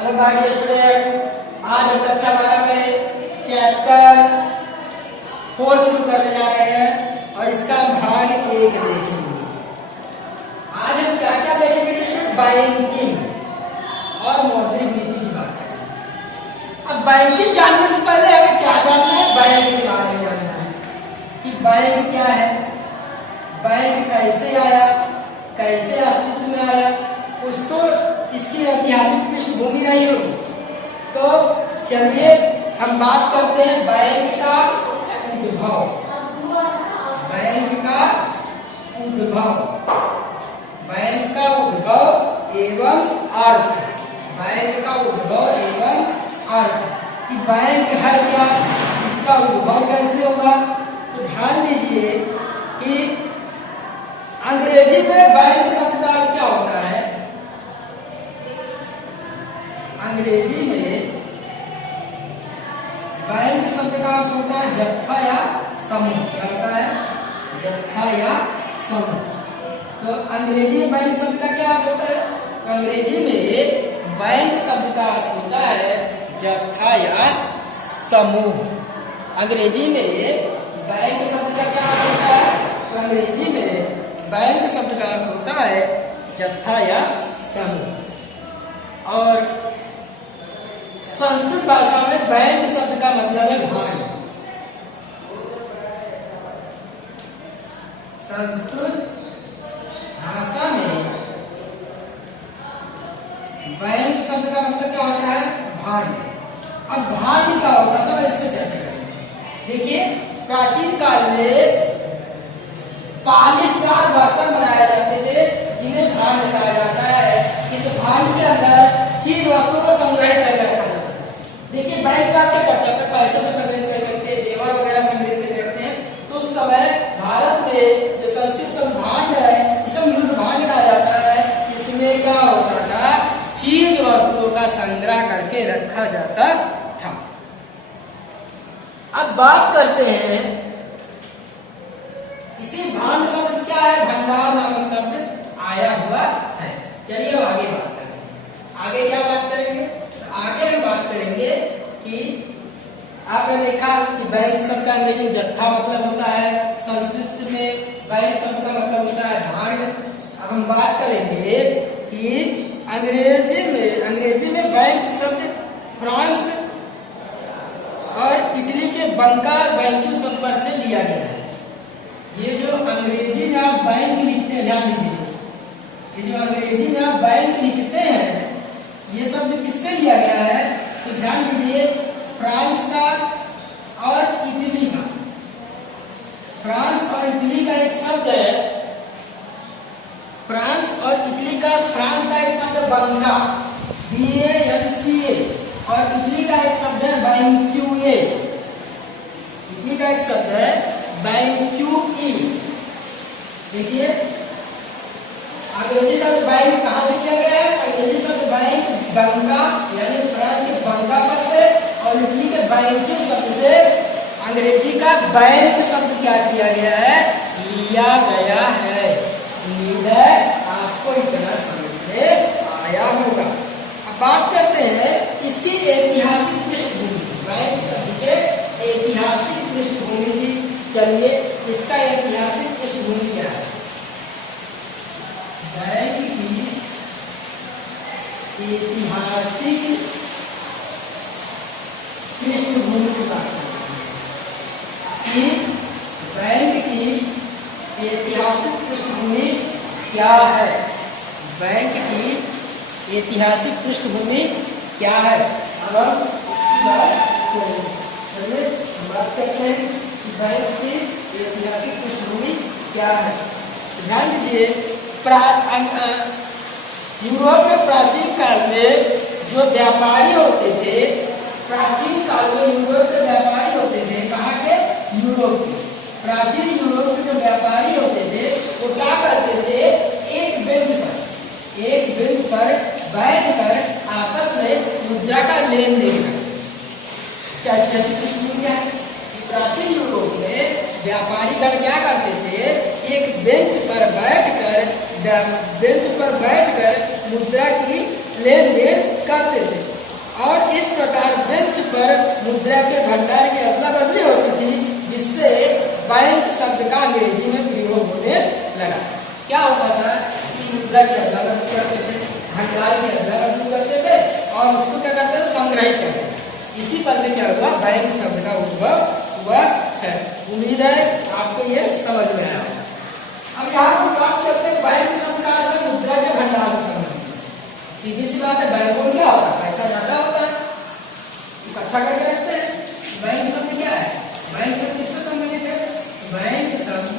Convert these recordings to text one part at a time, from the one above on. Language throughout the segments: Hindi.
हेलो माय डियर स्टूडेंट, आज हम कक्षा 12 में चैप्टर 4 शुरू करने जा रहे हैं और इसका भाग 1 देखेंगे। आज हम क्या क्या देखेंगे स्टूडेंट? बैंकिंग और मौद्रिक नीति की बात करेंगे। अब बैंकिंग जानने से पहले हमें क्या जानना है? बैंक के बारे में जानना है कि बैंक क्या है, बैंक कैसे आया, कैसे अस्तित्व में आया, उसको इसकी ऐतिहासिक पृष्ठभूमि नहीं होगी। तो चलिए हम बात करते हैं बैंक का उद्भव। बैंक का उद्भव, बैंक का उद्भव एवं अर्थ, बैंक का उद्भव एवं अर्थ कि बैंक है क्या, इसका उद्भव कैसे होगा। तो ध्यान दीजिए कि अंग्रेजी में बैंक शब्द का क्या होता है। अंग्रेजी में बैंक शब्द का अर्थ होता है जत्था या समूह। क्या होता है? जत्था या समूह। तो अंग्रेजी में बैंक शब्द का क्या अर्थ होता है? अंग्रेजी में बैंक शब्द का अर्थ होता है जत्था या समूह। अंग्रेजी में बैंक शब्द का क्या अर्थ होता है? अंग्रेजी में बैंक शब्द का अर्थ होता है जत्था या समूह। और संस्कृत भाषा में बैंक शब्द का मतलब है भांड। संस्कृत भाषा में बैंक शब्द का मतलब क्या होता है? भांड। अब भांड क्या होता है तो इस पर चर्चा करेंगे। देखिए, प्राचीन काल में पालिशदार बर्तन बनाए जाते थे जिन्हें भांड कहा जाता है। इस भांड के अंदर चीज वस्तुओं को संग्रहित कर रखा जाता है। देखिए, बैंक का क्या करते हैं? अपने पैसे को संग्रहित कर रखते हैं, जेवर वगैरह संग्रहित कर रखते हैं। तो उस समय भारत में जो संस्कृत भांड है, इसे मूल भांड कहा जाता है। इसमें क्या होता था? चीज वस्तुओं का संग्रह करके रखा जाता था। अब बात करते हैं, इसी भांड शब्द क्या है? भंडार नामक शब्द आया हुआ है। चलिए अब आगे बात करेंगे। आगे क्या बात करेंगे? आगे हम बात करेंगे कि आपने देखा कि बैंक शब्द का अंग्रेजी में जत्था मतलब होता है, संस्कृत में बैंक शब्द का मतलब होता है भांड। अब हम बात करेंगे कि अंग्रेजी में बैंक शब्द फ्रांस और इटली के बंका बैंक्यू संपर्क से लिया गया है। ये जो अंग्रेजी में आप बैंक लिखते हैं, ध्यान दीजिए, ये जो अंग्रेजी में आप बैंक लिखते हैं ये शब्द किससे लिया गया है? तो ध्यान दीजिए, फ्रांस का और इटली का। फ्रांस और इटली का एक शब्द है, फ्रांस और इटली का, फ्रांस का एक शब्द बंका, BANCA, और इटली का एक शब्द है बैंक्यूए। इटली का एक शब्द है बैंक्यूई। देखिए, अंग्रेजी शब्द बैंक कहां से किया गया है? अंग्रेजी शब्द बैंक बंका यानी फ्रांस के बंका पर से और इटली के बैंक्यू शब्द से अंग्रेजी का बैंक शब्द क्या किया गया है? लिया गया है। उम्मीद है आपको इतना समझ में आया होगा। अब बात करते हैं इसकी ऐतिहासिक पृष्ठभूमि, बैंक शब्द के ऐतिहासिक पृष्ठभूमि की। चलिए, इसका ऐतिहासिक पृष्ठभूमि क्या है? बैंक की ऐतिहासिक पृष्ठभूमि की बात करते हैं कि बैंक की ऐतिहासिक पृष्ठभूमि क्या है। बैंक की ऐतिहासिक पृष्ठभूमि क्या है? अब हम इसकी बात करेंगे। चलिए हम बात करते हैं कि बैंक की ऐतिहासिक पृष्ठभूमि क्या है। ध्यान दीजिए, यूरोप में प्राचीन काल में जो व्यापारी होते थे, प्राचीन काल में यूरोप के व्यापारी होते थे। कहाँ के? यूरोप के। प्राचीन यूरोप के जो व्यापारी होते थे वो क्या करते थे? एक बेंच पर बैठकर आपस में मुद्रा का लेन देन करते। इसका ऐतिहासिक पृष्ठभूमि क्या है? प्राचीन यूरोप में व्यापारी गण क्या करते थे? एक बेंच पर बैठकर मुद्रा की लेन देन करते थे। और इस प्रकार बेंच पर मुद्रा के भंडार की अदला बदली होती थी, जिससे बैंक शब्द का अंग्रेजी में प्रयोग होने लगा। क्या होता था कि मुद्रा की अदला बदली करते थे, भंडार की अदला बदली करते थे और उसको क्या करते थे, संग्रहित करते थे। इसी पर से क्या हुआ, बैंक शब्द का उद्भव हुआ है। उम्मीद है आपको ये समझ में आया। अब यहाँ पर बात करते हैं बैंक शब्द का अर्थ मुद्रा के भंडार से संबंधित। सीधी सी बात है, बैंकों में क्या होता है, पैसा ज्यादा होता है, इकट्ठा करके रखते हैं। बैंक शब्द क्या है, बैंक शब्द किससे संबंधित है, बैंक शब्द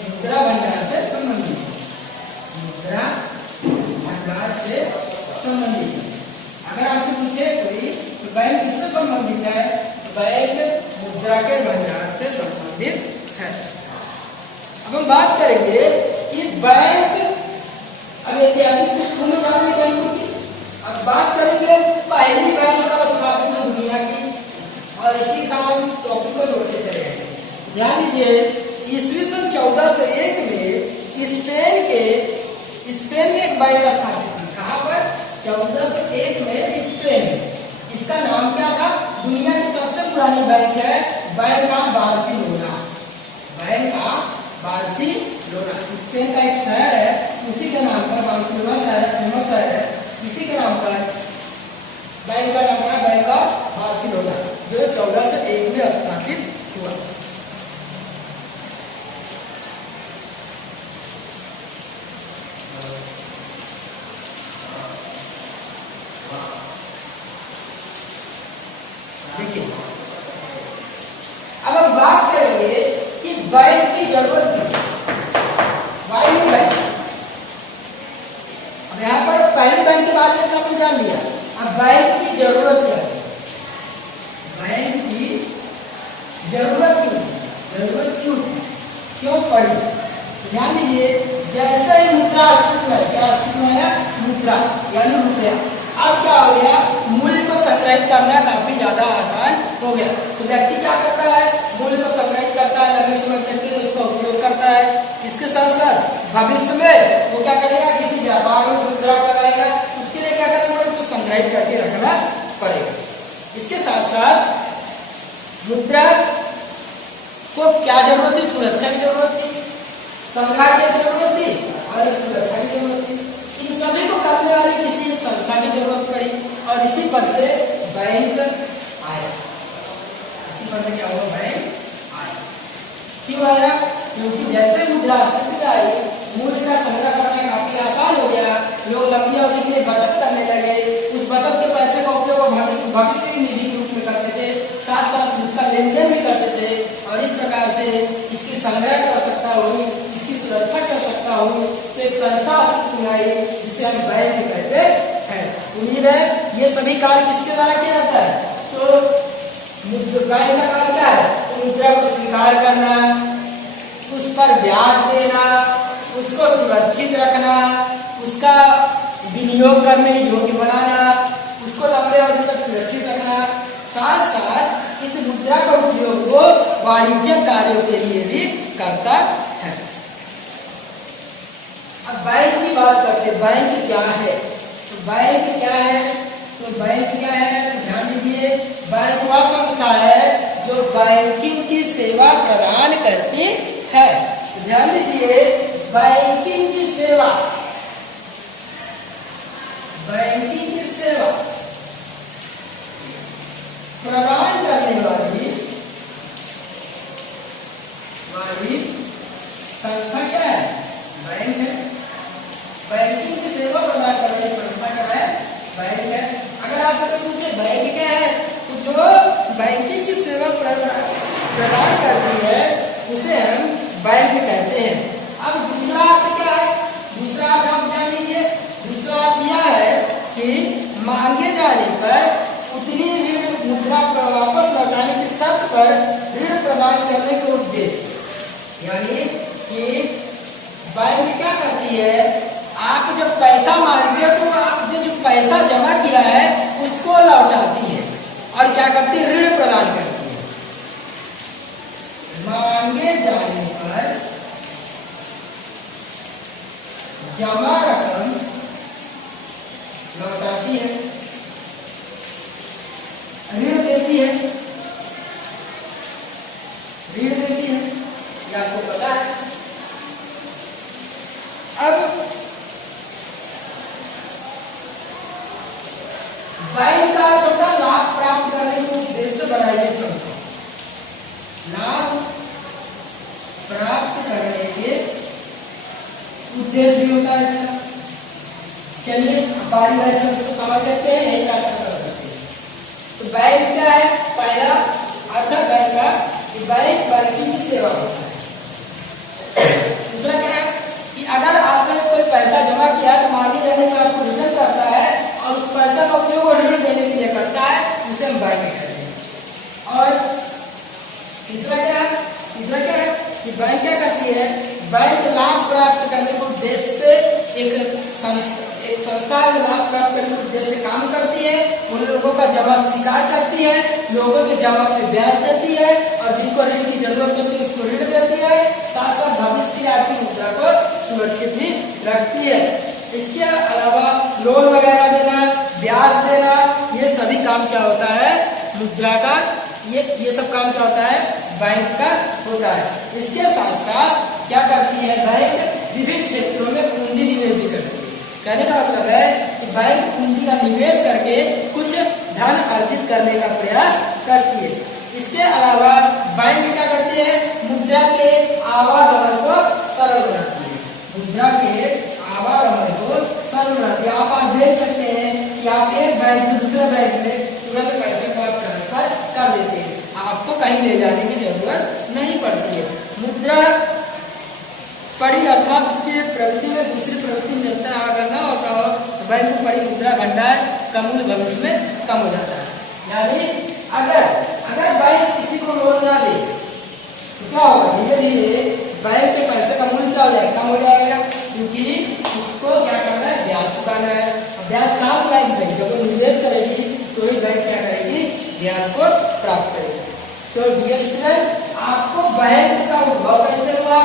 मुद्रा भंडार से संबंधित है, मुद्रा भंडार से संबंधित है। अगर आपसे पूछे कोई तो बैंक किससे संबंधित है, बैंक मुद्रा के भंडार से संबंधित है। अब हम बात करेंगे कि बैंक, अब ऐतिहासिक पृष्ठभूमि जानने बैंकों की। अब बात करेंगे पहली बैंक का स्थापना दुनिया की, और इसी साथ टॉपिक को जोड़ते चले गए। ध्यान दीजिए, ईस्वी सन 1401 में स्पेन में एक बैंक स्थापित हुई। कहाँ पर, 1401 में स्पेन। इसका नाम क्या था, दुनिया की सबसे पुरानी बैंक है, bank of Barcelona, bank of Barcelona. Spain का एक शहर है, उसी के नाम पर बार्सिलोना शहर फेमस शहर है, इसी के नाम पर बैंक का नाम है बैंक ऑफ बार्सिलोना, जो 1401 में स्थापित हुआ। देखिए, अब हम बात करेंगे कि बैंक की जरूरत थी, वायु बैंक। अब यहाँ पर पहले बैंक के बारे में आपने जान लिया, अब बैंक की जरूरत क्या है, बैंक की जरूरत क्यों क्यों पड़ी। ध्यान दीजिए, जैसे ही मुद्रा अस्तित्व है, क्या अस्तित्व है, मुद्रा यानी रुपया। अब क्या हो गया, मूल्य को संग्रहित करना काफी ज्यादा आसान हो गया। तो व्यक्ति क्या करता है, मूल्य को संग्रहित करता है, लंबे समय तक के लिए उसका उपयोग करता है। इसके साथ साथ भविष्य में वो क्या करेगा, किसी व्यापार में मुद्रा लगाएगा, उसके लिए क्या करना पड़ेगा, उसको संग्रहित करके रखना पड़ेगा। इसके साथ साथ मुद्रा को क्या जरूरत थी, सुरक्षा की जरूरत थी, संग्रह की जरूरत थी और सुरक्षा की जरूरत थी। इन सभी को करने वाली किसी संस्था की जरूरत पड़ी, और इसी पर से बैंक आया। इसी पर से क्या हुआ, बैंक आया। क्यों आया, क्योंकि जैसे मुद्रा अस्तित्व आई, मूल्य का संग्रह करना काफी आसान हो गया, लोग लंबी अवधि के लिए बचत करने लगे। उस बचत के पैसे का उपयोग भविष्य की निधि के रूप में करते थे, साथ साथ उसका लेन देन भी करते थे, और इस प्रकार से इसकी संग्रह की आवश्यकता हुई, इसकी सुरक्षा की आवश्यकता हुई, तो एक संस्था अस्तित्व आई जिसे हम बैंक कहते हैं। उम्मीद है ये सभी कार्य किसके द्वारा किया जाता है, तो बैंक का कार्य क्या है, तो मुद्रा को स्वीकार करना, उस पर ब्याज देना, उसको सुरक्षित रखना, उसका विनियोग करने योग्य बनाना, उसको लंबे अवधि तक सुरक्षित रखना, साथ साथ इस मुद्रा का उपयोग वो वाणिज्यिक कार्यों के लिए भी करता है। अब बैंक की बात करते हैं, बैंक क्या है, तो बैंक क्या है, तो बैंक क्या है, ध्यान दीजिए, बैंक वह संस्था है जो बैंकिंग की सेवा प्रदान करती है। ध्यान दीजिए, बैंकिंग की सेवा, बैंकिंग की सेवा प्रदान करने वाली संस्था क्या है, बैंक है। बैंकिंग की सेवा प्रदान करने वाली संस्था क्या है, बैंक है। अगर आप पूछे बैंक क्या है, तो जो बैंकिंग की सेवा प्रदान करती है उसे हम बैंक कहते हैं। अब दूसरा अर्थ क्या है, दूसरा अर्थ आप जान लीजिए, दूसरा अर्थ यह है कि मांगे जाने पर उतनी ऋण मुद्रा वापस लौटाने की शर्त पर ऋण प्रदान करने के उद्देश्य, यानी कि बैंक क्या करती है, आप जब पैसा मांगते हो तो आपने जो पैसा जमा किया है उसको लौटाती है, और क्या करती है, ऋण प्रदान करती है। मांगे जाने पर जमा रकम लौटाती है, बैंक का अर्थ होता है लाभ प्राप्त करने के उद्देश्य से बनाई गई संस्था। लाभ प्राप्त करने के उद्देश्य भी होता है इसका। चलिए बारी बारी से उसको समझ लेते हैं, यही करते हैं। तो बैंक क्या है, पहला अर्थ है बैंक का कि बैंक बैंकिंग की सेवा होता है। दूसरा क्या है कि अगर आपने कोई पैसा जमा किया तो मांगे जाने का आपको रिटर्न करता है और उस पैसा का उपयोग ऋण देने के लिए करता है, उसे हम बैंक कहते हैं। और तीसरा क्या है कि बैंक क्या करती है, बैंक लाभ प्राप्त करने के उद्देश्य से एक संस्था लाभ प्राप्त करने के उद्देश्य से काम करती है। उन लोगों का जमा स्वीकार करती है, लोगों के जमा पे ब्याज देती है और जिनको ऋण की जरूरत होती है उसको ऋण देती है। साथ साथ भविष्य की आर्थिक मुद्रा को सुरक्षित भी रखती है। इसके अलावा लोन वगैरह देना, ब्याज देना, ये सभी काम क्या होता है, मुद्रा का ये सब काम क्या होता है, बैंक का होता है। इसके साथ साथ क्या करती है, बैंक विभिन्न क्षेत्रों में पूंजी निवेश भी करती है। कहने का मतलब है कि बैंक पूंजी का निवेश करके कुछ धन अर्जित करने का प्रयास करती है। इसके अलावा बैंक क्या करती है, मुद्रा के आवागमन को सरल बनाती है। मुद्रा के आवागमन को सरल बनाती है। आप आज देख सकते हैं कि आप एक बैंक से दूसरे बैंक में तुरंत पैसे को ट्रांसफर कर लेते हैं, आपको कहीं ले जाने की जरूरत नहीं पड़ती है। मुद्रा पड़ी अर्थात उसकी प्रवृत्ति में दूसरी प्रवृत्ति निरंतर आगे न होता हो तो बैंक में पड़ी मुद्रा भंडार का मूल्य भविष्य में कम हो जाता है। यानी अगर बैंक किसी को लोन ना दे तो क्या होगा, धीरे धीरे बैंक के पैसे का मूल्य क्या हो जाएगा, कम हो जाएगा, क्योंकि उसको क्या करना है, ब्याज चुकाना है। ब्याज कहाँ से आएगी, बैंक जब वो निवेश करेगी तो ही बैंक क्या करेगी, ब्याज को प्राप्त करेगी। तो डियर स्टूडेंट, आपको बैंक का उद्भव कैसे हुआ,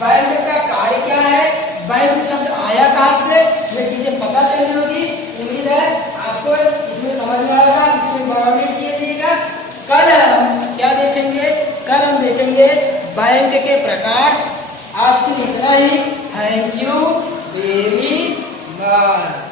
बैंक का कार्य क्या है, बैंक शब्द आया कहाँ से, ये चीजें पता चली होगी। उम्मीद है आपको इसमें समझ में आएगा, इसमें गौरव कीजिएगा। कल हम क्या देखेंगे, कल हम देखेंगे बैंक के प्रकार। आज के लिए इतना ही। Thank you very much.